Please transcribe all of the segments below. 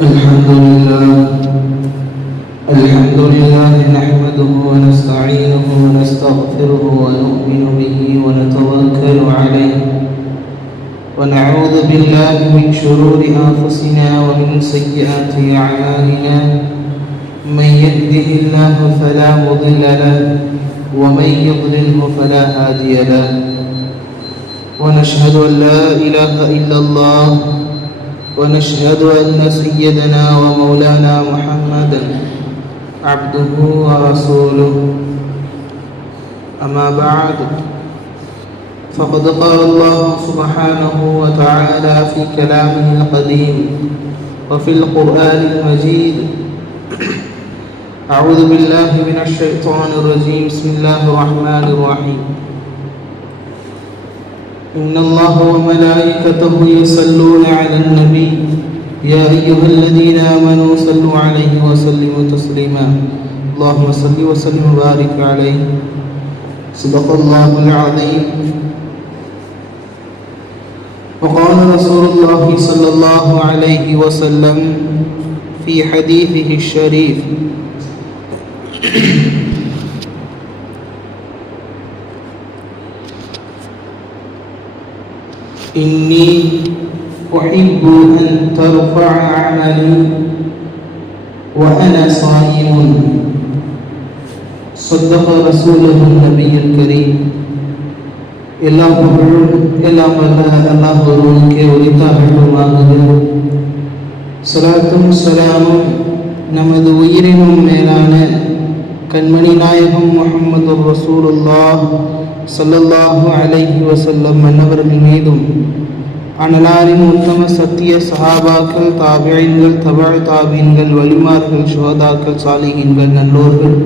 الحمد لله نحمده ونستعينه ونستغفره ونؤمن به ونتوكل عليه ونعوذ بالله من شرور أنفسنا ومن سيئات أعمالنا من يهده الله فلا مضل له ومن يضلله فلا هادي له ونشهد أن لا إله إلا الله ونشهد أن سيدنا ومولانا محمدا عبده ورسوله أما بعد فقد قال الله سبحانه وتعالى في كلامه القديم وفي القرآن المجيد أعوذ بالله من الشيطان الرجيم بسم الله الرحمن الرحيم إن الله وملائكته يصلون على النبي يا أيها الذين آمنوا صلوا عليه وسلموا تسليما اللهم صل وسلم وبارك عليه صدق الله العظيم وقال رسول الله صلى الله عليه وسلم في حديثه الشريف إني أحب أن ترفع عملي وأنا صائم صدق رسوله النبي الكريم எல்லாம் புகழும் எல்லாம் வல்ல அல்லாஹ் ஒருவனுக்கே உரித்தாகட்டுமாக. ஸலாத்தும் ஸலாமும் நமது உயிரினும் மேலான கண்மணி நாயகம் முஹம்மது ரசூலுல்லாஹ் ஸல்லல்லாஹு அலைஹி வஸல்லம் அன்னவர்கள் மீதும் அனலாரின் உத்தம சத்திய சஹாபாக்கள் தாபிஈன்கள் தபஅ தாபீன்கள் வலிமார்கள் ஷுஹதாக்கள் சாலிஹீன்கள் நல்லோர்கள்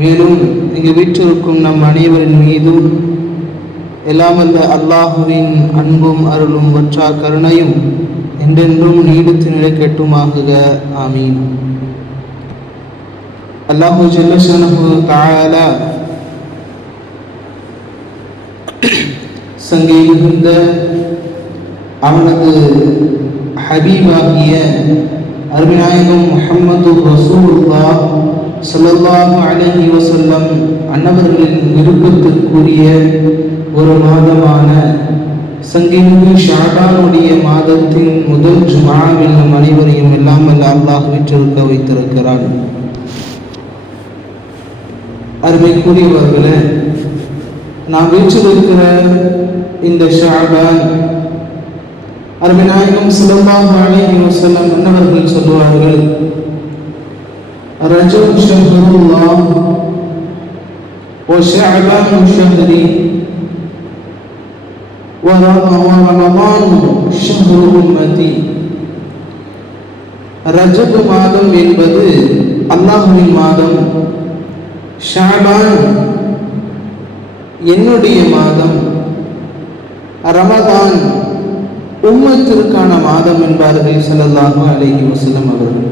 மேலும் இங்கு வீற்றிருக்கும் நம் அனைவரின் மீதும் எல்லாம் வல்ல அல்லாஹுவின் அன்பும் அருளும் வற்றா கருணையும் என்றென்றும் நீடித்து நிலைக்கட்டுமாக. ஆமீன். அல்லாஹு ஜல்ல ஷஅனுஹு தஆலா சங்கை மிகுந்த அவனது ஹபீபாகிய அருமைநாயகம் முஹம்மது ரசூலுல்லாஹ் ஸல்லல்லாஹு அலைஹி வஸல்லம் அன்னவர்களின் விருப்பத்திற்குரிய ஒரு மாதமான சங்கிமிகு ஷாபானுடைய மாதத்தின் முதல் ஜுமாவில் நம் அனைவரையும் எல்லாம் வல்ல அல்லாஹ் வீற்றிருக்க வைத்திருக்கிறான். அருமைக்குரியவர்களே, நாம் வீற்றிருக்கிற இந்த ஷாபான் அருமைநாயகம் ஸல்லல்லாஹு அலைஹி வஸல்லம் அன்னவர்கள் சொல்வார்கள், ரஜபு ஷஹ்ருல்லாஹ் வ ஷஅபானு ஷஹ்ரி வ ரமதானு ஷஹ்ரு உம்மதி. ரஜபு மாதம் என்பது அல்லாஹ்வின் மாதம், ஷஅபான் என்னுடைய மாதம், ரமதான் உம்மத்திற்கான மாதம் என்பார்கள் ஸல்லல்லாஹு அலைஹி வஸல்லம் அவர்கள்.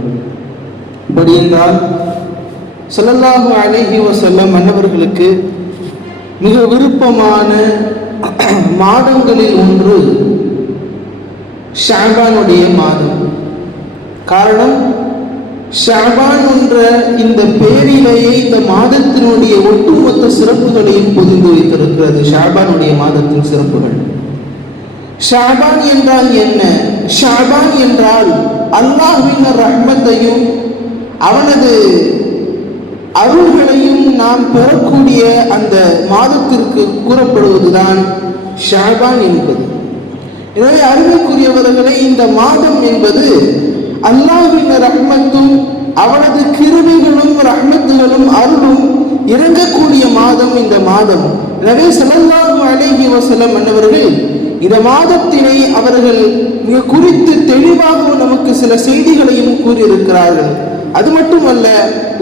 அப்படி என்றால் ஸல்லல்லாஹு அலைஹி வஸல்லம் அன்னவர்களுக்கு மிக விருப்பமான மாதங்களில் ஒன்று ஷஅபானுடைய மாதம். காரணம், ஷஅபான் என்ற இந்த பேரிலேயே இந்த மாதத்தினுடைய ஒட்டுமொத்த சிறப்புகளையும் பொதிந்து வைத்திருக்கிறது. ஷஅபானுடைய மாதத்தின் சிறப்புகள். ஷஅபான் என்றால் என்ன? ஷஅபான் என்றால் அல்லாஹ்வின் ரஹ்மத்தையும் அவனது அருள்களையும் நாம் பெறக்கூடிய அந்த மாதத்திற்கு கூறப்படுவதுதான் ஷஅபான் என்பது. எனவே அருமைக்குரியவர்களை, இந்த மாதம் என்பது அல்லாஹ்வின் ரஹ்மத்தும் அவனது கிருபைகளும் ரஹ்மத்துகளும் அருளும் இறங்கக்கூடிய மாதம் இந்த மாதம். எனவே ஸல்லல்லாஹு அலைஹி வஸல்லம் அன்னவர்கள் இந்த மாதத்தினை அவர்கள் மிக குறித்து தெளிவாக நமக்கு சில செய்திகளையும் கூறியிருக்கிறார்கள். அது மட்டுமல்ல,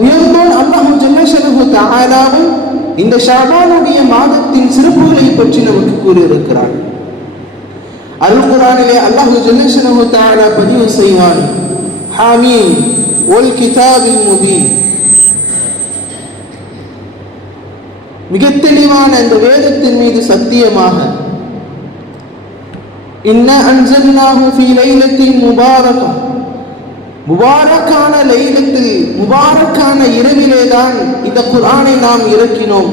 உயர்ந்தோன் அல்லாஹ் ஜல்ல ஷஅனுஹு தஆலாவும் இந்த ஷஅபானுடைய மாதத்தின் சிறப்புகளை பற்றி நமக்கு கூறியிருக்கிறார். அல் குர்ஆனிலே அல்லாஹ் ஜல்ல ஷஅனுஹு தஆலா பதிவு செய்வான், ஹாமீம் வல் கிதாபில் முபீன். மிக தெளிவான இந்த வேதத்தின் மீது சத்தியமாக, இன்னா அன்ஸல்னாஹு ஃபீ லைலத்தின் முபாரகா முபாரக்கான லைலத்தில், முபாரக்கான இரவிலே தான் இந்த குர்ஆனை நாம் இறக்கினோம்.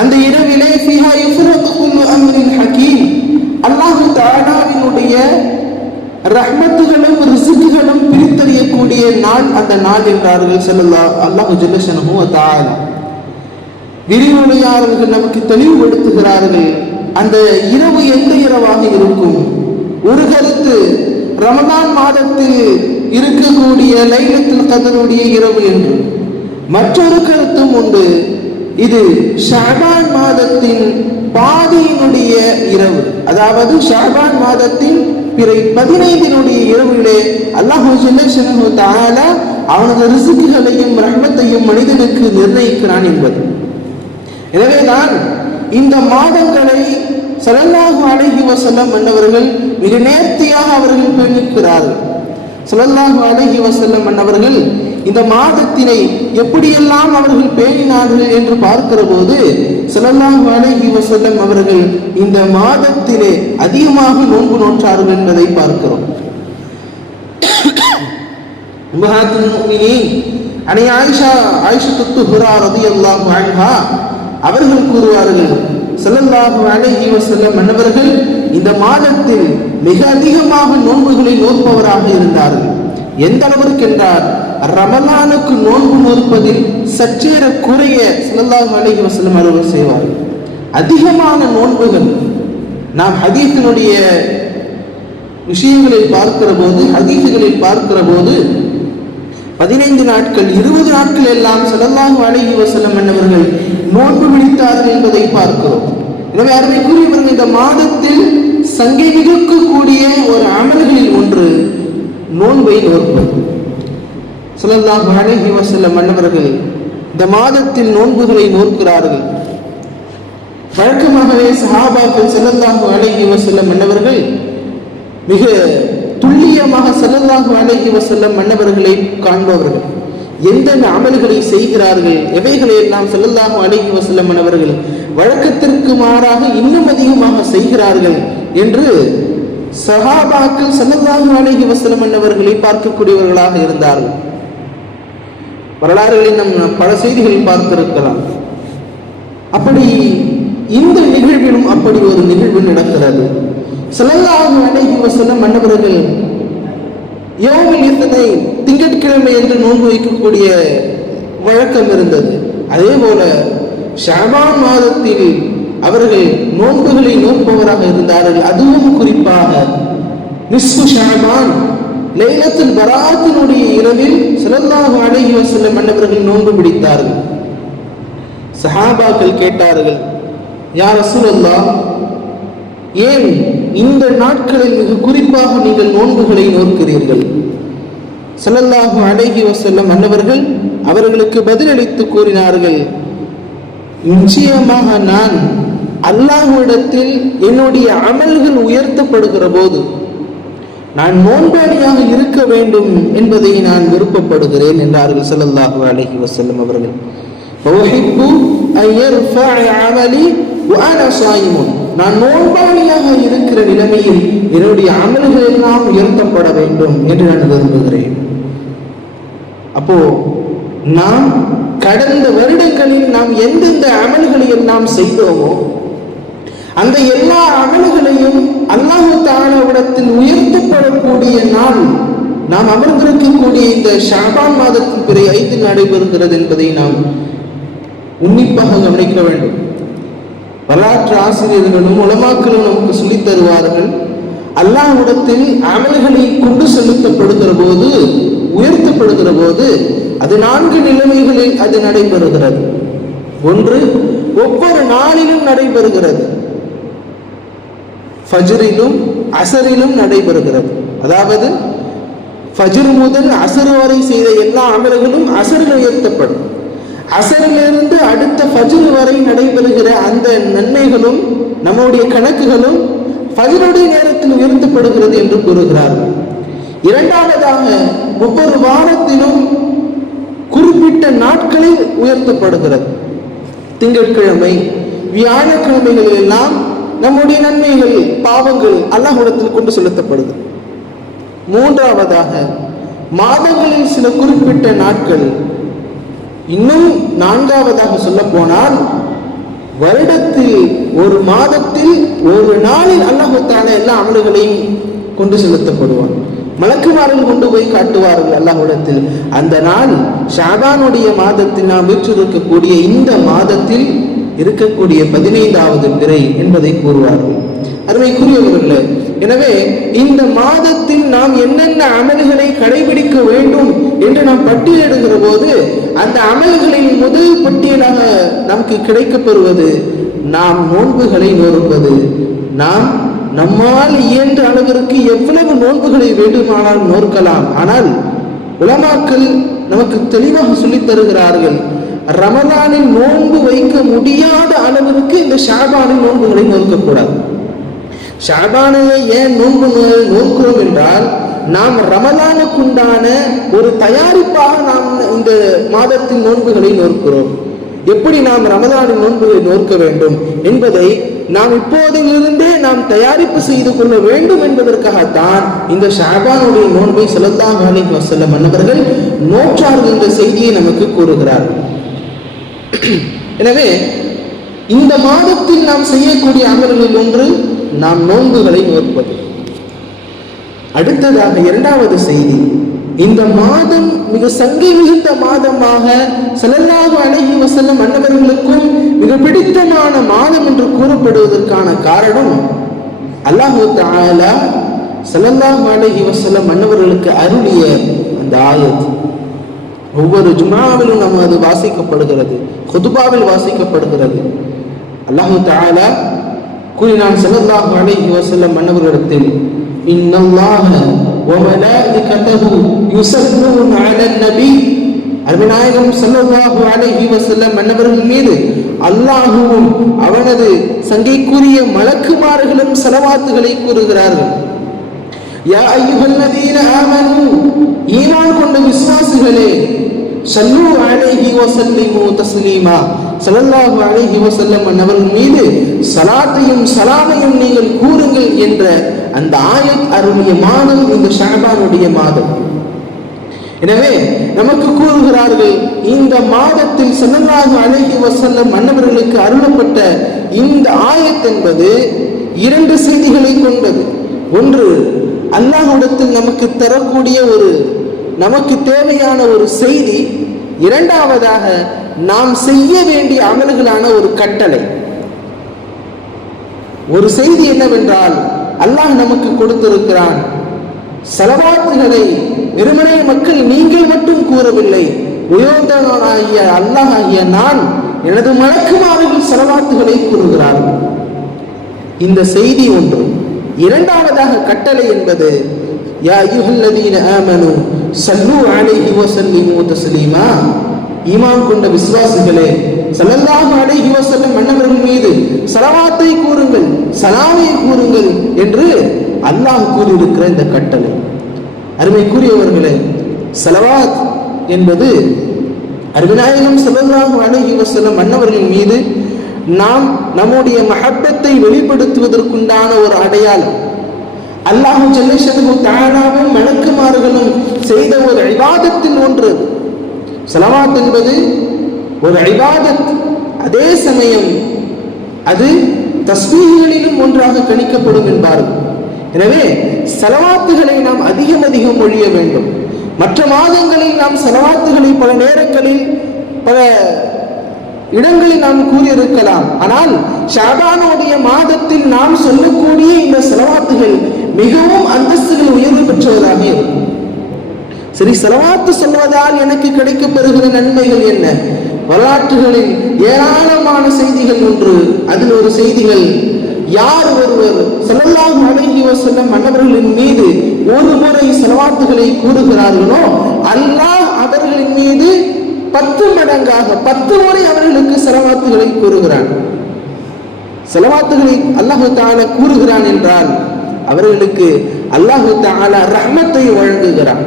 அந்த இரவிலே ஃபீஹா யுஃப்ரகு குல்லு அம்ரின் ஹகீம், அல்லாஹ் தஆலாவினுடைய ரஹ்மத்துகளும் ரிஸ்குகளும் பிரித்தறியக்கூடிய நாள் அந்த நாள் என்றார்கள் அல்லாஹ் ஜல்லஷனஹு வ தஆலா. விரிவுரையாளர்கள் நமக்கு தெளிவுபடுத்துகிறார்கள், அந்த இரவு எந்த இரவாக இருக்கும். ஒரு கருத்து ரமதான் மாதத்தில் இருக்கக்கூடிய லைலத்துல் கத்ருடைய இரவு என்று, மற்றொரு கருத்தும் உண்டு, இது ஷஅபான் மாதத்தின் பாதியினுடைய இரவு, அதாவது ஷஅபான் மாதத்தின் பிறை 15 இரவிலே அல்லாஹ் ஜல்லஷனஹு வ தஆலா அவனது ரிஸ்குகளையும் ரஹ்மத்தையும் மனிதனுக்கு நிர்ணயிக்கிறான் என்பது. எனவேதான் இந்த மாதங்களை ஸல்லல்லாஹு அலைஹி வஸல்லம் அன்னவர்கள் மிக நேர்த்தியாக அவர்கள் பேணிக்கிறார்கள். ஸல்லல்லாஹு அலைஹி வஸல்லம் அன்னவர்கள் இந்த மாதத்தினை எப்படியெல்லாம் அவர்கள் பேணினார்கள் என்று பார்க்கிற போது ஸல்லல்லாஹு அலைஹி வஸல்லம் அவர்கள் இந்த மாதத்திலே அதிகமாக நோன்பு நோற்றார்கள் என்பதை பார்க்கிறோம். உம்மஹாத்துல் முஃமினீன் அன்னை ஆயிஷா துஹ்ரா ரலியல்லாஹு அன்ஹா அவர்கள் கூறுவார்கள், ஸல்லல்லாஹு அலைஹி வஸல்லம் அன்னவர்கள் இந்த மாதத்தில் மிக அதிகமாக நோன்புகளை நோற்பவராக இருந்தார்கள். எந்த அளவிற்கு என்றால் ரமலானுக்கு நோன்பு நோற்பதில் சற்றேற குறைய ஸல்லல்லாஹு அலைஹி வஸல்லம் அவர்கள் செய்வார்கள். அதிகமான நோன்புகள் நாம் ஹதீஸினுடைய விஷயங்களில் பார்க்கிற போது, ஹதீஸுகளில் பார்க்கிற போது 15 நாட்கள் 20 நாட்கள் எல்லாம் ஸல்லல்லாஹு அலைஹி வஸல்லம் அன்னவர்கள் நோன்பு பிடித்தார்கள் என்பதை பார்க்கிறோம். எனவே அருமைக்குரியவர்கள், இந்த மாதத்தில் சங்கை மிகக்கூடிய ஒரு அமல்களில் ஒன்று நோன்பை நோற்பது. ஸல்லல்லாஹு அலைஹி வஸல்லம் அன்னவர்கள் இந்த மாதத்தில் நோன்புகளை நோக்கிறார்கள். வழக்கமாகவே சஹாபாக்கள் ஸல்லல்லாஹு அலைஹி வஸல்லம் அன்னவர்கள் மிக துல்லியமாக ஸல்லல்லாஹு அலைஹி வஸல்லம் அன்னவர்களை காண்பவர்கள். எந்தெந்த அமல்களை செய்கிறார்கள், எவைகளை எல்லாம் ஸல்லல்லாஹு அலைஹி வஸல்லம் அன்னவர்கள் வழக்கத்திற்கு மாறாக இன்னும் அதிகமாக செய்கிறார்கள் என்று சஹாபாக்கள் ஸல்லல்லாஹு அலைஹி வஸல்லம் அன்னவர்களை பார்க்கக்கூடியவர்களாக இருந்தார்கள். வரலாறுகளில் நாம் பல செய்திகளில் பார்த்திருக்கலாம். அப்படி இந்த நிகழ்விலும் அப்படி ஒரு நிகழ்வு நடக்கிறது. ஸல்லல்லாஹு அலைஹி வஸல்லம் அன்னவர்கள் யௌமுல் இஸ்னைன், திங்கட்கிழமை என்று நோன்பு வைக்கக்கூடிய வழக்கம் இருந்தது. அதே போல ஷஅபான் மாதத்தில் அவர்கள் நோன்புகளை நோற்பவராக இருந்தார்கள். அதுவும் குறிப்பாக நிஸ்ஃபு ஷஅபான், லைலத்துல் பராத்தினுடைய இரவில் ஸல்லல்லாஹு அலைஹி வஸல்லம் அன்னவர்கள் நோன்பு பிடித்தார்கள். சஹாபாக்கள் கேட்டார்கள், யா ரசூலல்லாஹ், ஏன் இந்த நாட்களில் மிக குறிப்பாக நீங்கள் நோன்புகளை நோக்கிறீர்கள்? ஸல்லல்லாஹு அலைஹி வஸல்லம் அன்னவர்கள் அவர்களுக்கு பதிலளித்து கூறினார்கள், நிச்சயமாக நான் அல்லாஹ்விடத்தில் என்னுடைய அமல்கள் உயர்த்தப்படுகிற போது நான் நோன்பாளியாக இருக்க வேண்டும் என்பதை நான் விருப்பப்படுகிறேன் என்றார்கள் ஸல்லல்லாஹு அலைஹி வஸல்லம் அவர்கள். நான் நோன்பாளியாக இருக்கிற நிலைமையில் என்னுடைய அமல்கள் எல்லாம் உயர்த்தப்பட வேண்டும் என்று நான் விரும்புகிறேன். அப்போ நாம் கடந்த வருடங்களில் நாம் எந்தெந்த அமல்களை எல்லாம் செய்தோமோ அந்த எல்லா அமல்களையும் அல்லாஹ் தஆலாவிடத்தில் உயர்த்தப்படக்கூடிய நாள் நாம் அமர்ந்திருக்கக்கூடிய இந்த ஷஅபான் மாதத்தின் பிறை 5 நடைபெறுகிறது என்பதை நாம் உன்னிப்பாக கவனிக்க வேண்டும். வரலாற்று ஆசிரியர்களும் உலமாக்களும் நமக்கு சொல்லித் தருவார்கள், அல்லாஹ்விடத்தில் அமல்களை கொண்டு செலுத்தப்படுகிற போது, உயர்த்தப்படுகிற போது அது 4 நிலைமைகளில் அது நடைபெறுகிறது. ஒன்று, ஒவ்வொரு நாளிலும் நடைபெறுகிறது. ஃபஜ்ரிலும் அசரிலும் நடைபெறுகிறது. அதாவது ஃபஜ்ர் முதல் அசர் வரை செய்த எல்லா அமல்களும் அசரில் உயர்த்தப்படும். அசரிலிருந்து அடுத்த ஃபஜ்ர் வரை நடைபெறுகிற அந்த நன்மைகளும் நம்முடைய கணக்குகளும் ஃபஜ்ருடைய நேரத்தில் உயர்த்தப்படுகிறது என்று கூறுகிறார்கள். இரண்டாவதாக, ஒவ்வொரு வாரத்திலும் குறிப்பிட்ட நாட்களில் உயர்த்தப்படுகிறது. திங்கட்கிழமை, வியாழக்கிழமைகளில் எல்லாம் நம்முடைய நன்மைகள், பாவங்கள் அல்லாஹ்விடத்தில் கொண்டு செலுத்தப்படுகிறது. மூன்றாவதாக மாதங்களில் சில குறிப்பிட்ட நாட்கள். இன்னும் நான்காவதாக சொல்ல போனால் வருடத்தில் ஒரு மாதத்தில் ஒரு நாளில் அல்லாஹ் தஆலா எல்லா அமல்களையும் கொண்டு செலுத்தப்படுவான். மலக்குமார்கள் கொண்டு போய் காட்டுவார்கள் அல்லாஹ்விடத்தில். அந்த நாள் ஷாபானுடைய மாதத்தில் நாம் வீற்றிருக்கக்கூடிய இந்த மாதத்தில் இருக்கக்கூடிய 15வது பிறை என்பதை கூறுவார்கள். அருமைக்குரியவர்களே, எனவே இந்த மாதத்தில் நாம் என்னென்ன அமல்களை கடைபிடிக்க வேண்டும் என்று நாம் பட்டியலிடுகிற போது அந்த அமல்களின் முதல் பட்டியலாக நமக்கு கிடைக்கப்பெறுவது நாம் நோன்புகளை நோற்பது. நாம் நம்மால் இயன்ற அளவிற்கு எவ்வளவு நோன்புகளை வேண்டுமானால் நோக்கலாம். ஆனால் உலமாக்கள் நமக்கு தெளிவாக சொல்லித் தருகிறார்கள், ரமலானில் நோன்பு வைக்க முடியாத அளவிற்கு இந்த ஷாபானில் நோன்புகளை நோக்கக்கூடாது. ஷாபானிலே ஏன் நோன்பு நோக்கிறோம் என்றால், நாம் ரமலானுக்குண்டான ஒரு தயாரிப்பாக நாம் இந்த மாதத்தின் நோன்புகளை நோக்கிறோம். எப்படி நாம் ரமலானின் நோன்புகளை நோக்க வேண்டும் என்பதை நாம் இப்போதிலிருந்தே நாம் தயாரிப்பு செய்து கொள்ள வேண்டும் என்பதற்காகத்தான் இந்த ஷாபானுடைய நோன்பை ஸல்லல்லாஹு அலைஹி வஸல்லம் அன்னவர்கள் நோற்றார்கள் என்ற செய்தியை நமக்கு கூறுகிறார்கள். எனவே இந்த மாதத்தில் நாம் செய்யக்கூடிய அமல்களில் ஒன்று நாம் நோன்புகளை நோற்பது. அடுத்ததாக இரண்டாவது செய்தி, இந்த மாதம் மிக சங்கை மிகுந்த மாதமாக ஸல்லல்லாஹு அலைஹி வஸல்லம் அன்னவர்களுக்கும் மிக பிடித்தமான மாதம் என்று கூறப்படுவதற்கான காரணம், அல்லாஹ் தஆலா ஸல்லல்லாஹு அலைஹி வஸல்லம் அன்னவர்களுக்கு அருளிய அந்த ஆயத். ஒவ்வொரு ஜும்ஆவிலும் நம்ம அது வாசிக்கப்படுகிறது, குதுபாவில் வாசிக்கப்படுகிறது. அல்லாஹ் தஆலா கூறினான் ஸல்லல்லாஹு அலைஹி வஸல்லம் அன்னவர்களிடத்தில், இன்னல்லாஹ வ மலாயிகத்தஹு யுஸல்லூன அலன் நபி. அருமைநாயகம் ஸல்லல்லாஹு அலைஹி வஸல்லம் அன்னவர்கள் மீது அல்லாஹ்வும் அவனது சங்கைக்குரிய மலக்குமார்களும் ஸலவாத்துகளை கூறுகிறார்கள். யா அய்யுஹல்லதீன ஆமனூ, ஈமான் கொண்ட விசுவாசிகளே, ஸல்லூ அலைஹி வஸல்லிமு தஸ்லீமா, ஸல்லல்லாஹு அலைஹி வஸல்லம் அன்னவர்கள் மீது ஸலாத்தையும் ஸலாமையும் நீங்கள் கூறுங்கள் என்ற அந்த ஆயத் அருளிய மாதம் இந்த ஷஅபானுடைய மாதம். எனவே நமக்கு கூறுகிறார்கள், இந்த மாதத்தில் ஸல்லல்லாஹு அலைஹி வஸல்லம் அன்னவர்களுக்கு அருளப்பட்ட இந்த ஆயத் என்பது இரண்டு செய்திகளை கொண்டது. ஒன்று, அல்லாஹ்விடத்தில் நமக்கு தரக்கூடிய நமக்கு தேவையான ஒரு செய்தி. இரண்டாவதாக, நாம் செய்ய வேண்டிய அமல்களான ஒரு கட்டளை. ஒரு செய்தி என்னவென்றால், அல்லாஹ் நமக்கு கொடுத்திருக்கிறான் ஸலவாத்துகளை வெறுமனே மக்கள் நீங்கள் மட்டும் கூறவில்லை, உயர்ந்தவனாகிய அல்லாஹ் ஆகிய நான் எனது மலக்குமார்கள் ஸலவாத்துகளை கூறுகிறார்கள். இந்த செய்தி ஒன்று. இரண்டாவதாக கட்டளை என்பது, யா அய்யுஹல்லதீன ஆமனூ ஸல்லூ அலைஹி வஸல்லிமு தஸ்லீமா, ஈமான் கொண்ட விசுவாசிகளே, ஸல்லல்லாஹு அலைஹி வஸல்லம் அன்னவர்கள் மீது ஸலவாத்தை கூறுங்கள், ஸலாமை கூறுங்கள் என்று அல்லாஹ் கூறியிருக்கிற இந்த கட்டளை. அருமைக்குரியவர்களே, ஸலவாத் என்பது அருமைநாயகம் ஸல்லல்லாஹு அலைஹி வஸல்லம் அன்னவர்கள் மீது நாம் நம்முடைய மஹப்பத்தை வெளிப்படுத்துவதற்குண்டான ஒரு அடையாளம். அல்லாஹ் ஜல்லஷனஹு தஆலாவும் மலக்குமார்களும் செய்த ஒரு இபாதத்தில் ஒன்று. ஸலவாத் என்பது ஒரு இபாதத், அதே சமயம் அது தஸ்பீஹ்களிலும் ஒன்றாக கணிக்கப்படும் என்பார்கள். எனவே ஸலவாத்துகளை நாம் அதிகம் மொழிய வேண்டும். மற்ற மாதங்களில் நாம் ஸலவாத்துகளை பல நேரங்களில் பல இடங்களில் நாம் கூறியிருக்கலாம். ஆனால் ஷஅபானுடைய மாதத்தில் நாம் சொல்லக்கூடிய இந்த ஸலவாத்துகள் மிகவும் அந்தஸ்துகள் உயர்வு பெற்றதாக இருக்கும். சரி, ஸலவாத்து சொல்வதால் எனக்கு கிடைக்கப்பெறுகிற நன்மைகள் என்ன? வரலாற்றுகளில் ஏராளமான செய்திகள் ஒன்று. அதில் ஒரு செய்திகள், யார் ஒருவர் ஸல்லல்லாஹு அலைஹி வஸல்லம் அன்னவர்களின் மீது ஒரு முறை ஸலவாத்துகளை கூறுகிறார்களோ, அல்லாஹ் அவர்களின் மீது 10 மடங்காக 10 முறை அவர்களுக்கு ஸலவாத்துகளை கூறுகிறான். ஸலவாத்துகளை அல்லாஹ் தஆலா கூறுகிறான் என்றால் அவர்களுக்கு அல்லாஹ் தஆலா ரஹ்மத்தை வழங்குகிறான்.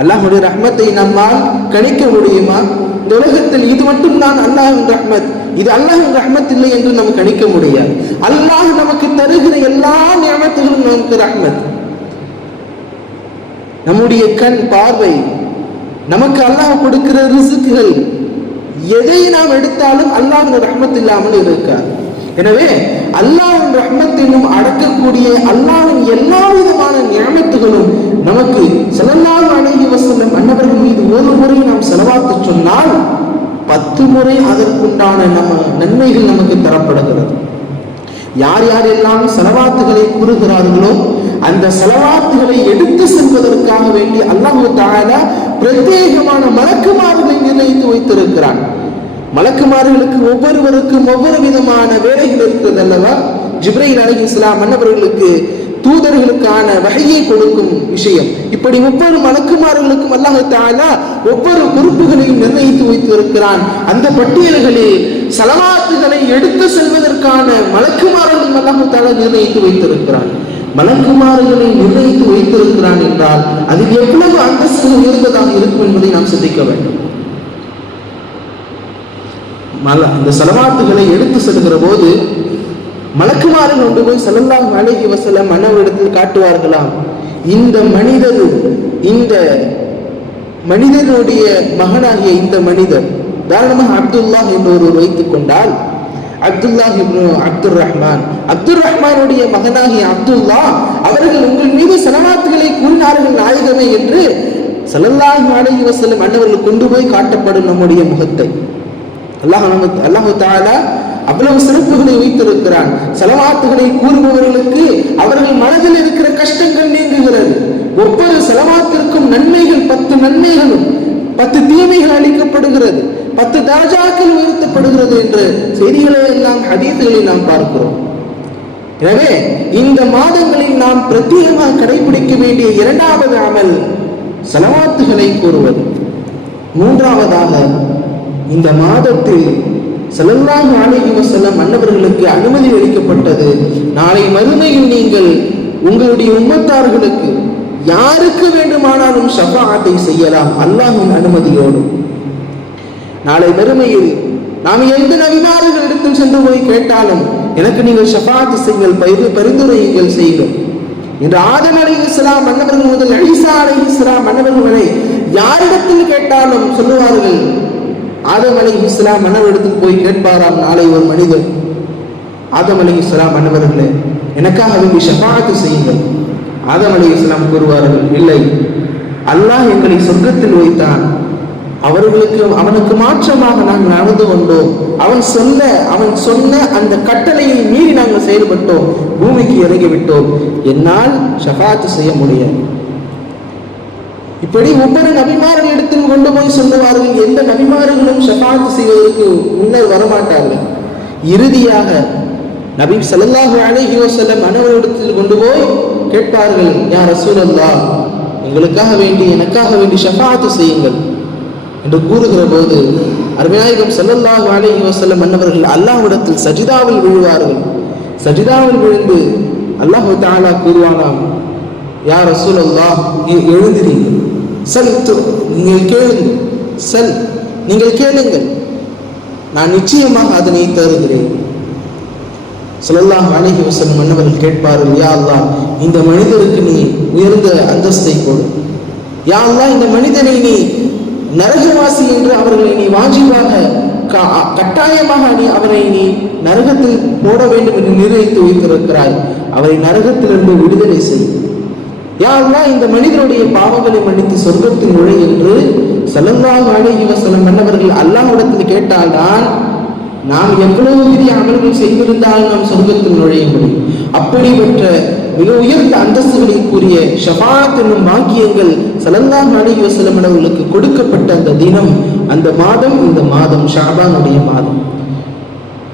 அல்லாஹ்வுடைய ரஹ்மத்தை நம்மால் கணிக்க முடியுமா? இந்த உலகத்தில் இது மட்டும் தான் அல்லாஹ்வின் ரஹ்மத், இது அல்லாஹ்வின் ரஹ்மத் இல்லை என்று நாம் கணிக்க முடியாது. அல்லாஹ் நமக்கு தருகிற எல்லா நியமத்துகளும் நமக்கு ரஹ்மத். நம்முடைய கண் பார்வை, நமக்கு அல்லாஹ் கொடுக்கிற ரிஸ்குகள், எதை நாம் எடுத்தாலும் அல்லாஹ்வின் ரஹ்மத் இல்லாமல் இருக்காது. எனவே அல்லாஹ்வின் ரஹ்மத்திலும் அடக்கக்கூடிய அல்லாஹ்வின் எல்லா விதமான நியமத்துகளும் நமக்கு ஸல்லல்லாஹு அலைஹி வஸல்லம் அன்னவர்கள் மீது ஒரு முறை நாம் ஸலவாத்து சொன்னால் 10 முறை அதற்குண்டான நன்மைகள் நமக்கு தரப்படுகிறது. யார் யாரெல்லாம் ஸலவாத்துகளை கூறுகிறார்களோ அந்த ஸலவாத்துகளை எடுத்து செல்வதற்காக வேண்டி அல்லாஹ் தஆலா பிரத்யேகமான மலக்குமார்களை நிர்ணயித்து வைத்திருக்கிறான். மலக்குமார்களுக்கு ஒவ்வொருவருக்கும் ஒவ்வொரு விதமான வேலைகள் இருக்கிறது அல்லவா? ஜிப்ரீல் அலைஹிஸ்ஸலாம் அன்னவர்களுக்கு தூதர்களுக்கான வஹையை கொடுக்கும் விஷயம். இப்படி ஒவ்வொரு மலக்குமார்களுக்கும் அல்லாஹ் தஆலா ஒவ்வொரு பொறுப்புகளையும் நிர்ணயித்து வைத்திருக்கிறான். அந்த பட்டியல்களில் ஸலவாத்துகளை எடுத்து செல்வதற்கான மலக்குமார்களையும் அல்லாஹ் தஆலா நிர்ணயித்து வைத்திருக்கிறான். மலக்குமார்களை நிர்ணயித்து வைத்திருக்கிறான் என்றால் அதில் எவ்வளவு அந்தஸ்து உயர்ந்ததாக இருக்கும் என்பதை நாம் சிந்திக்க வேண்டும். அந்த ஸலவாத்துகளை எடுத்து செல்கிற போது மலக்குமார்கள் கொண்டு போய் ஸல்லல்லாஹு அலைஹி வஸல்லம் அன்னவரிடத்தில் காட்டுவார்களாம். இந்த மனிதனுடைய மகனாகிய இந்த மனிதர், உதாரணமாக அப்துல்லாஹ் என்று வைத்துக் கொண்டால், அப்துல்லாஹ் இப்னு அப்துர் ரஹ்மானுடைய மகனாகிய அப்துல்லா அவர்கள் உங்கள் மீது ஸலவாத்துகளை கூறினார்கள் நாயகமே என்று ஸல்லல்லாஹு அலைஹி வஸல்லம் அன்னவர்கள் கொண்டு போய் காட்டப்படும் நம்முடைய முகத்தை அல்லாஹ் தஆலா அவ்வளவு சிறப்புகளை வைத்திருக்கிறான். ஸலவாத்துகளை கூறுபவர்களுக்கு அவர்கள் மனதில் இருக்கிற கஷ்டங்கள் நீங்குகிறது. ஒவ்வொரு ஸலவாத்திற்கும் நன்மைகள் 10 நன்மைகளும் 10 தீமைகள் அளிக்கப்படுகிறது, 10 தரஜாக்கள் உயர்த்தப்படுகிறது என்ற செய்திகளை எல்லாம் ஹதீஸ்களில் நாம் பார்க்கிறோம். எனவே இந்த மாதங்களில் நாம் பிரத்யேகமாக கடைபிடிக்க வேண்டிய இரண்டாவது அமல் ஸலவாத்துகளை கூறுவது. மூன்றாவதாக, இந்த மாதத்தில் ஸல்லல்லாஹு அலைஹி வஸல்லம் அன்னவர்களுக்கு அனுமதி அளிக்கப்பட்டது, நாளை மறுமையில் நீங்கள் உங்களுடைய உம்மத்தார்களுக்கு யாருக்கு வேண்டுமானாலும் ஷஃபாஅத்தை செய்யலாம் அல்லாஹ்வின் அனுமதியோடு. நாளை மறுமையில் நாம் எந்த நபிமார்களிடத்தில் சென்று போய் கேட்டாலும் எனக்கு நீங்கள் ஷஃபாஅத் செய்யுங்கள், பரிந்துரைகள் செய்யுங்கள் என்று ஆதம் அலைஹிஸ்ஸலாம் அன்னவர்கள் முதல் ஈசா அலைஹிஸ்ஸலாம் அன்னவர்கள் வரை யாரிடத்தில் கேட்டாலும் சொல்லுவார்கள். ஆதம் அலைஹிஸ்ஸலாம் அன்னவரிடத்தில் போய் கேட்பாராம் நாளை ஒரு மனிதர், ஆதம் அலைஹிஸ்ஸலாம் அன்னவர்களே எனக்காக வேண்டி ஷஃபாஅத் செய்யுங்கள். ஆதம் அலைஹிஸ்ஸலாம் கூறுவார்கள், இல்லை, அல்லாஹ் எங்களை சொர்க்கத்தில் வைத்தான், அவனுக்கு மாற்றமாக நாங்கள் நடந்து கொண்டோம், அவன் சொன்ன அந்த கட்டளையை மீறி நாங்கள் செயல்பட்டோம், பூமிக்கு இறங்கிவிட்டோம், என்னால் ஷஃபாஅத் செய்ய முடியாது. இப்படி ஒவ்வொரு நபிமார்களிடத்தில் கொண்டு போய் சொல்லுவார்கள். எந்த நபிமார்களும் ஷஃபாஅத் செய்வதற்கு முன்னர் வரமாட்டார்கள். இறுதியாக நபி ஸல்லல்லாஹு அலைஹி வஸல்லம் அன்னவரிடத்தில் கொண்டு போய் கேட்பார்கள், யா ரசூலல்லாஹ் எங்களுக்காக வேண்டி எனக்காக வேண்டி ஷஃபாஅத் செய்யுங்கள் என்று கூறுகிற போது அருமைநாயகம் ஸல்லல்லாஹு அலைஹி வஸல்லம் அன்னவர்கள் அல்லாஹ்விடத்தில் சஜிதாவில் விழுவார்கள். சஜிதாவில் விழுந்து அல்லாஹ் தஆலா கூறுவானாம், யா ரசூலல்லாஹ் எழுந்திரீர்கள், நீங்கள் கேளுங்கள், நான் நிச்சயமாக அதனை தருகிறேன். ஸல்லல்லாஹு அலைஹி வஸல்லம் அன்னவர்கள் கேட்பார்கள், யா அல்லாஹ் இந்த மனிதருக்கு நீ உயர்ந்த அந்தஸ்தை கொடு, யா அல்லாஹ் இந்த மனிதனை நீ நரகவாசி என்று அவர்களை நீ வாஜிபாக கட்டாயமாக அவரை நீ நரகத்தில் போட வேண்டும் என்று நிர்ணயித்து வைத்திருக்கிறாய், அவரை நரகத்திலிருந்து விடுதலை செய், யா அல்லாஹ் இந்த மனிதனுடைய பாவங்களை மன்னித்து சொர்க்கத்தில் நுழை என்று ஸல்லல்லாஹு அலைஹி வஸல்லம் அன்னவர்கள் அல்லாஹ்விடத்தில் கேட்டால்தான் நாம் எவ்வளவு பெரிய அமல்கள் செய்திருந்தாலும் நாம் சொர்க்கத்தில் நுழைய முடியும். அப்படிப்பட்ட மிக உயர்ந்த அந்தஸ்துகளில் கூறிய ஷஃபாஅத் என்னும் பாக்கியங்கள் ஸல்லல்லாஹு அலைஹி வஸல்லம் அவர்களுக்கு கொடுக்கப்பட்ட அந்த தினம், அந்த மாதம், இந்த மாதம் ஷஅபானுடைய மாதம்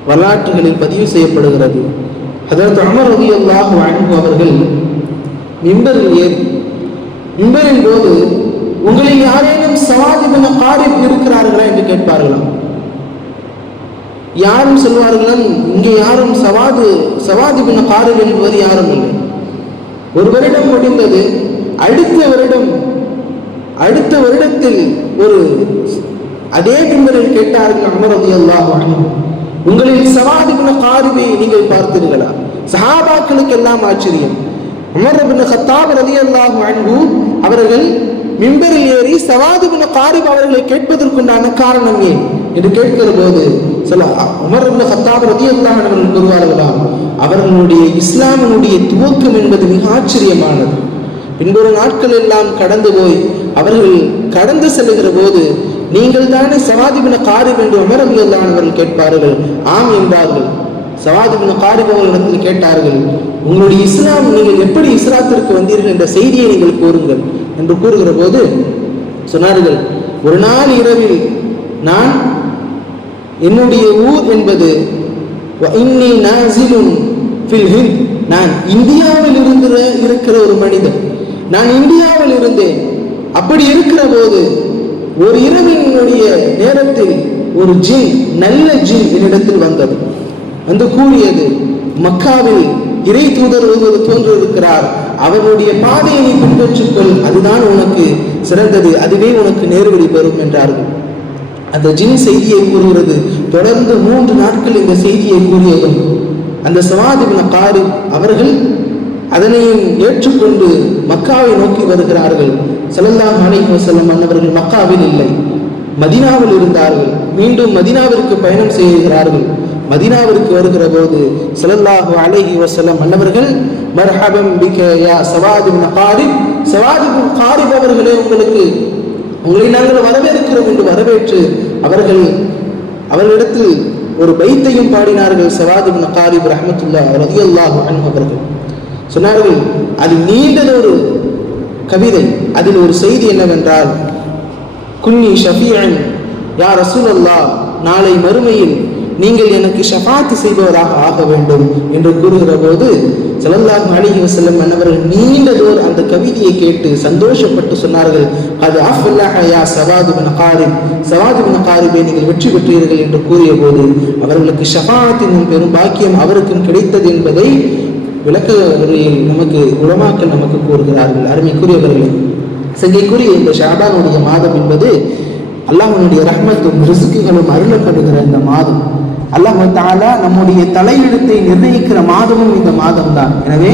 வரலாற்றுகளில் பதிவு செய்யப்படுகிறது. ஹஜ்ரத் உமர் ரலியல்லாஹு அன்ஹு அவர்கள் மிம்பரின் போது உங்களில் யாரேனும் ஸவாத் இப்னு காரிப் இருக்கிறார்களா என்று கேட்பார்களாம். யாரும் சொல்வார்களாம், இங்கே யாரும் ஸவாத் இப்னு காரிப் என்பவர் யாரும் இல்லை. ஒரு வருடம் முடிந்தது. அடுத்த வருடத்தில் ஒரு அதே மிம்பரில் கேட்டார்கள் உமர் ரலியல்லாஹு அன்ஹு, உங்களில் ஸவாத் இப்னு காரிபை நீங்கள் பார்த்தீர்களா? சஹாபாக்களுக்கு எல்லாம் ஆச்சரியம். உமர் இப்னு கத்தாப் ரலியல்லாஹு அன்ஹு அவர்கள் மிம்பரில் ஏறி சவாத் இப்னு காரிப் அவர்களை கேட்பதற்குண்டான காரணம் ஏன் என்று கேட்கிற போது உமர் இப்னு கத்தாப் ரலியல்லாஹு அன்ஹு அவர்கள் கூறுவார்களாம், அவர்களுடைய இஸ்லாமினுடைய துவக்கம் என்பது மிக ஆச்சரியமானது. பின்பொரு நாட்கள் எல்லாம் கடந்து போய் அவர்கள் கடந்து செல்லுகிற போது, நீங்கள் தானே சவாத் இப்னு காரிப் என்று உமர் ரலியல்லாஹு அன்ஹு அவர்கள் கேட்பார்கள். ஆம் என்பார்கள். சவாத் இப்னு காரிப் அவர்களிடத்தில் கேட்டார்கள், உங்களுடைய இஸ்லாம், நீங்கள் எப்படி இஸ்லாத்திற்கு வந்தீர்கள் என்ற செய்தியை நீங்கள் கூறுங்கள் என்று கூறுகிற போது சொன்னார்கள், ஒரு நாள் இரவில் நான் என்னுடைய ஊர் என்பது நான் இந்தியாவில் இருக்கிற ஒரு மனிதன், நான் இந்தியாவில் இருந்தேன். அப்படி இருக்கிற போது ஒரு இரவினுடைய நேரத்தில் ஒரு ஜின், நல்ல ஜின் என்னிடத்தில் வந்தது. வந்து கூறியது, மக்காவில் இறை தூதர் ஒருவர் தோன்றிருக்கிறார், அவருடைய பாதையை நீ பின்பற்றிக்கொள், அதுதான் உனக்கு சிறந்தது, அதுவே உனக்கு நேர்வழி பெறும் என்றார்கள். அந்த ஜின் செய்தியை கூறுகிறது. தொடர்ந்து 3 நாட்கள் இந்த செய்தியை கூறியதும் அந்த சவாத் இப்னு காரிப் அவர்கள் அதனையும் ஏற்றுக்கொண்டு மக்காவை நோக்கி வருகிறார்கள். ஸல்லல்லாஹு அலைஹி வஸல்லம் அன்னவர்கள் மக்காவில் இல்லை, மதீனாவில் இருந்தார்கள். மீண்டும் மதீனாவிற்கு பயணம் செய்கிறார்கள். மதீனாவிற்கு வருகிற போது ஸல்லல்லாஹு அலைஹி வஸல்லம் அன்னவர்கள், மர்ஹபம் பிக யா சவாத் இப்னு காரிப், சவாத் இப்னு காரிப் அவர்களே, உங்களை நாங்கள் வரவேற்கிறோம் என்று வரவேற்று அவர்களிடத்தில் ஒரு பைத்தையும் பாடினார்கள். சவாத் இப்னு காரிப் ரஹ்மத்துல்லாஹி ரலியல்லாஹு அன்ஹு அவர்கள் சொன்னார்கள், அது நீண்டதொரு கவிதை. அதில் ஒரு செய்தி என்னவென்றால், குன்னி ஷஃபீஅன் யா ரசூலல்லாஹ், நாளை மறுமையில் நீங்கள் எனக்கு ஷஃபாத் செய்பவராக ஆக வேண்டும் என்று கூறுகிற போது ஸல்லல்லாஹு அலைஹி வஸல்லம் அன்னவர்கள் நீண்டதோர் அந்த கவிதையை கேட்டு சந்தோஷப்பட்டு சொன்னார்கள், அது அஃப்லஹ யா சவாத் இப்னு காரிப், சவாத் இப்னு காரிபே, நீங்கள் வெற்றி பெற்றீர்கள் என்று கூறிய போது அவர்களுக்கு ஷஃபாத்தின் பெரும் பாக்கியம் அவருக்கும் கிடைத்தது என்பதை விளக்க வரையில் நமக்கு உலமாக்கள் நமக்கு கூறுகிறார்கள். அருமைக்குரியவர்களே, சங்கைக்குரிய இந்த ஷாபானுடைய மாதம் என்பது அல்லாஹ்வுடைய ரஹ்மத்தும் ரிஸ்குகளும் அருளப்படுகிற இந்த மாதம். அல்லாஹ் தஆலா நம்முடைய தலையெழுத்தை நிர்ணயிக்கிற மாதமும் இந்த மாதம் தான். எனவே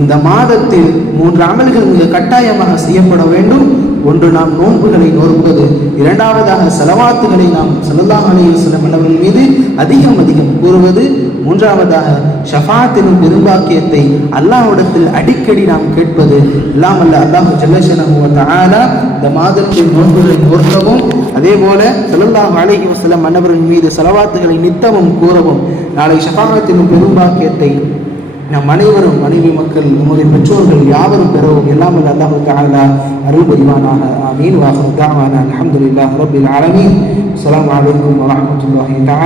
இந்த மாதத்தில் 3 அமல்கள் மிக கட்டாயமாக செய்யப்பட வேண்டும். ஒன்று, நாம் நோன்புகளை நோற்பது. இரண்டாவதாக ஸலவாத்துகளை நாம் ஸல்லல்லாஹு அலைஹி வஸல்லம் அவர்கள் மீது அதிகம் கூறுவது. மூன்றாவதாக ஷஃபாத்தின் பெரும்பாக்கியத்தை அல்லாஹ்விடத்தில் அடிக்கடி நாம் கேட்பது. இல்லாமல் அல்லாஹ் ஜல்லஷனஹு வ தஆலா இந்த மாதத்தில் நோன்புகளை நோற்கவும், அதே போல ஸல்லல்லாஹு அலைஹி வஸல்லம் அன்னவர்கள் மீது ஸலவாத்துகளை நித்தமும் கூறவும், நாளை ஷஃபாத்தின் பெரும்பாக்கியத்தை நம் அனைவரும், மனைவி மக்கள், நம்முடைய பெற்றோர்கள் யாவரும் பெறவும் எல்லாம் அல்லாஹ் தஆலா அருள் புரிவானாக. ஆமீன். வாஹிரு தஅவானா அல்ஹம்துலில்லாஹி ரப்பில் ஆலமீன். அஸ்ஸலாமு அலைக்கும் வ ரஹ்மத்துல்லாஹி தஆலா.